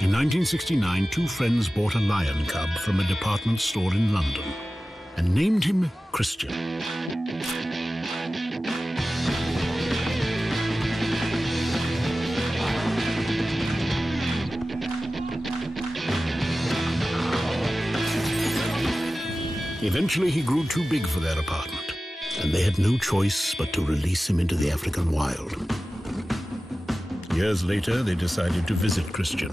In 1969, two friends bought a lion cub from a department store in London and named him Christian. Eventually, he grew too big for their apartment, and they had no choice but to release him into the African wild. Years later, they decided to visit Christian.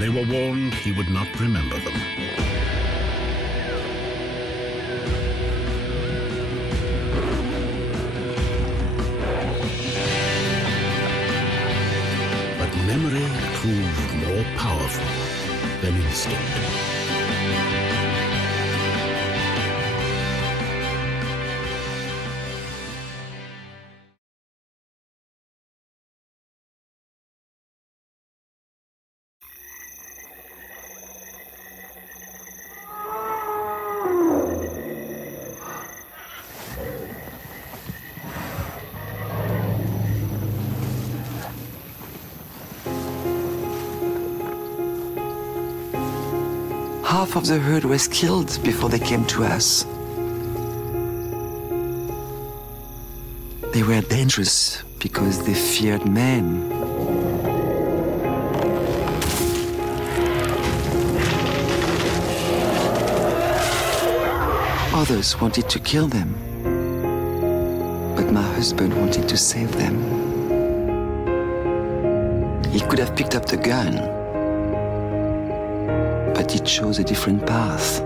They were warned he would not remember them. But memory proved more powerful than instinct. Half of the herd was killed before they came to us. They were dangerous because they feared men. Others wanted to kill them, but my husband wanted to save them. He could have picked up the gun, but he chose a different path.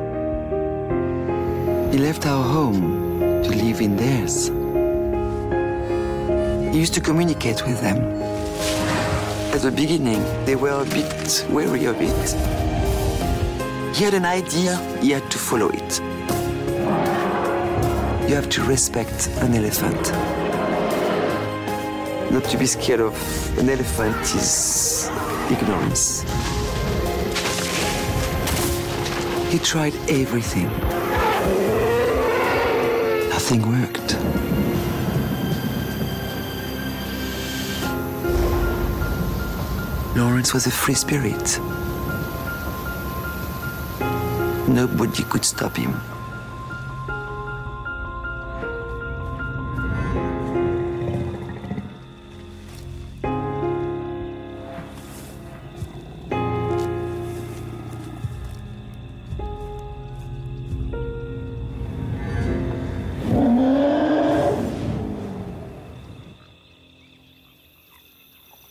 He left our home to live in theirs. He used to communicate with them. At the beginning, they were a bit wary of it. He had an idea, he had to follow it. You have to respect an elephant. Not to be scared of an elephant is ignorance. He tried everything. Nothing worked. Lawrence was a free spirit. Nobody could stop him.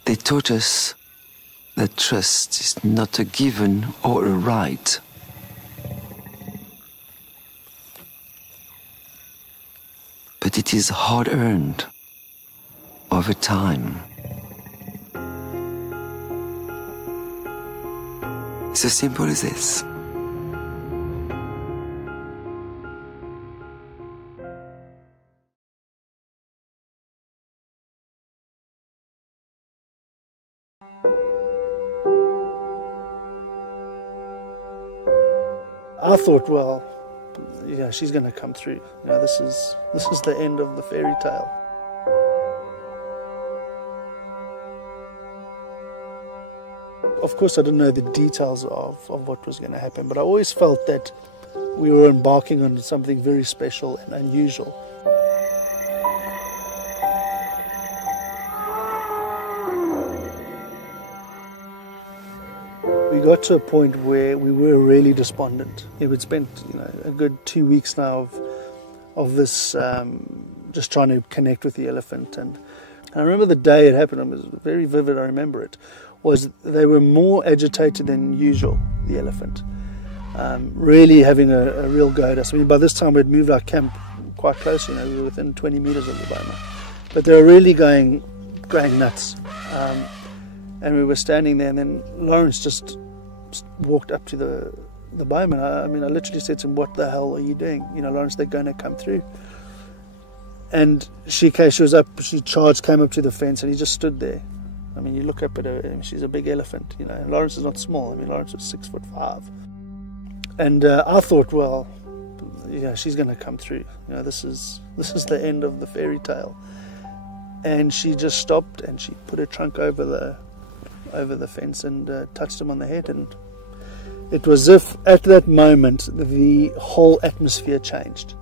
They taught us that trust is not a given or a right. But it is hard-earned over time. It's as simple as this. I thought, well, yeah, she's going to come through. You know, this is the end of the fairy tale. Of course, I didn't know the details of what was going to happen, but I always felt that we were embarking on something very special and unusual. We got to a point where we were really despondent. We'd spent, a good 2 weeks now of this just trying to connect with the elephant. And I remember the day it happened. It was very vivid. I remember it. Was they were more agitated than usual, the elephant. Really having a real go at us. I mean, by this time we'd moved our camp quite close. We were within 20 meters of the boma. But they were really going nuts. And we were standing there, and then Lawrence just walked up to the boma. I literally said to him, "What the hell are you doing? Lawrence, they're going to come through." And she was up, she charged, came up to the fence, and he just stood there. I mean, you look up at her, she's a big elephant, and Lawrence is not small. I mean, Lawrence was 6'5". And I thought, well, yeah, she's going to come through. This is the end of the fairy tale. And she just stopped and she put her trunk over the fence and touched him on the head. And it was as if at that moment the whole atmosphere changed.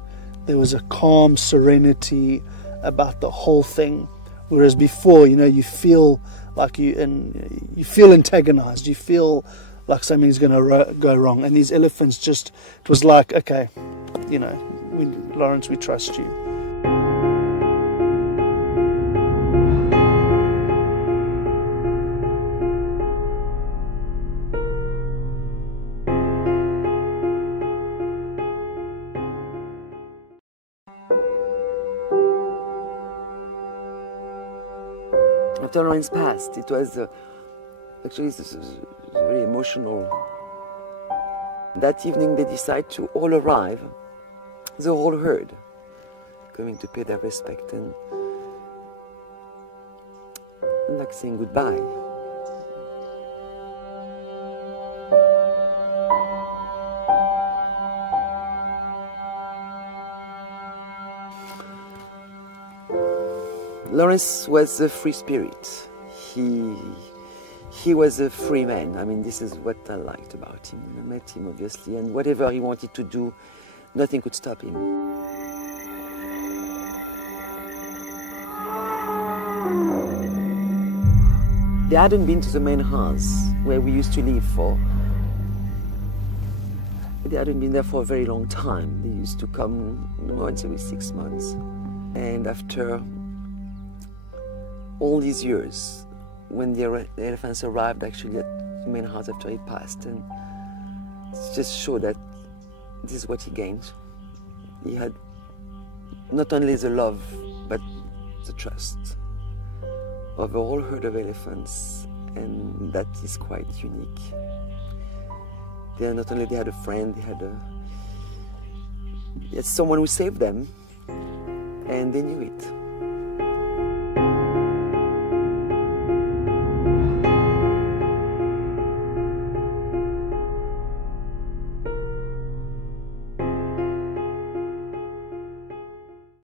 There was a calm serenity about the whole thing, whereas before, you know, you feel like you feel antagonized, you feel like something's going to go wrong. And these elephants just, it was like, okay, you know, Lawrence, we trust you. After Lawrence passed, it was actually very emotional. That evening they decided to all arrive, the whole herd, coming to pay their respect and like saying goodbye. Lawrence was a free spirit. He was a free man. I mean, this is what I liked about him. I met him, obviously, and whatever he wanted to do, nothing could stop him. They hadn't been to the main house where we used to live for. They hadn't been there for a very long time. They used to come once every 6 months. And after all these years, when the elephants arrived actually at the main house after he passed, and it just showed that this is what he gained. He had not only the love, but the trust of a whole herd of elephants, and that is quite unique. Not only they had a friend, they had someone who saved them, and they knew it.